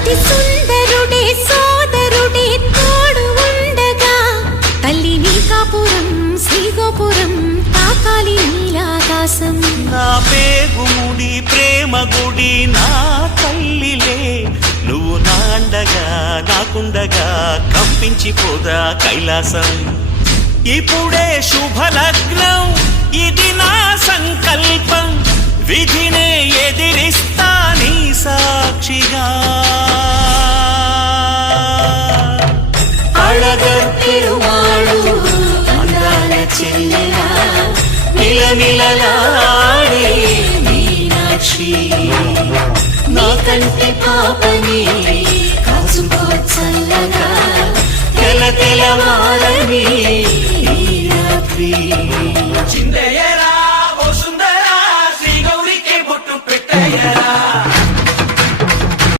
అతి సుందరుడే సోదరుడే తోడు ఉండగా తల్లి నీ కాపురం శ్రీగోపురం తాకాలి నీలాకాశం. నా పేగుముడి ప్రేమ గుడి నా తల్లిలే, నువ్వు నాండగా నాకుండగా కంపించిపోదా కైలాసం. ఇప్పుడే శుభలగ్నం ఇది నా సంకల్పం, విధినే ఎదిరిస్తా నీ సాక్షిగా. అళగర్ పెరుమాళు అందాల చెల్లెలా నిలనిలలాడే మీనాక్షి, నీకంటే పాప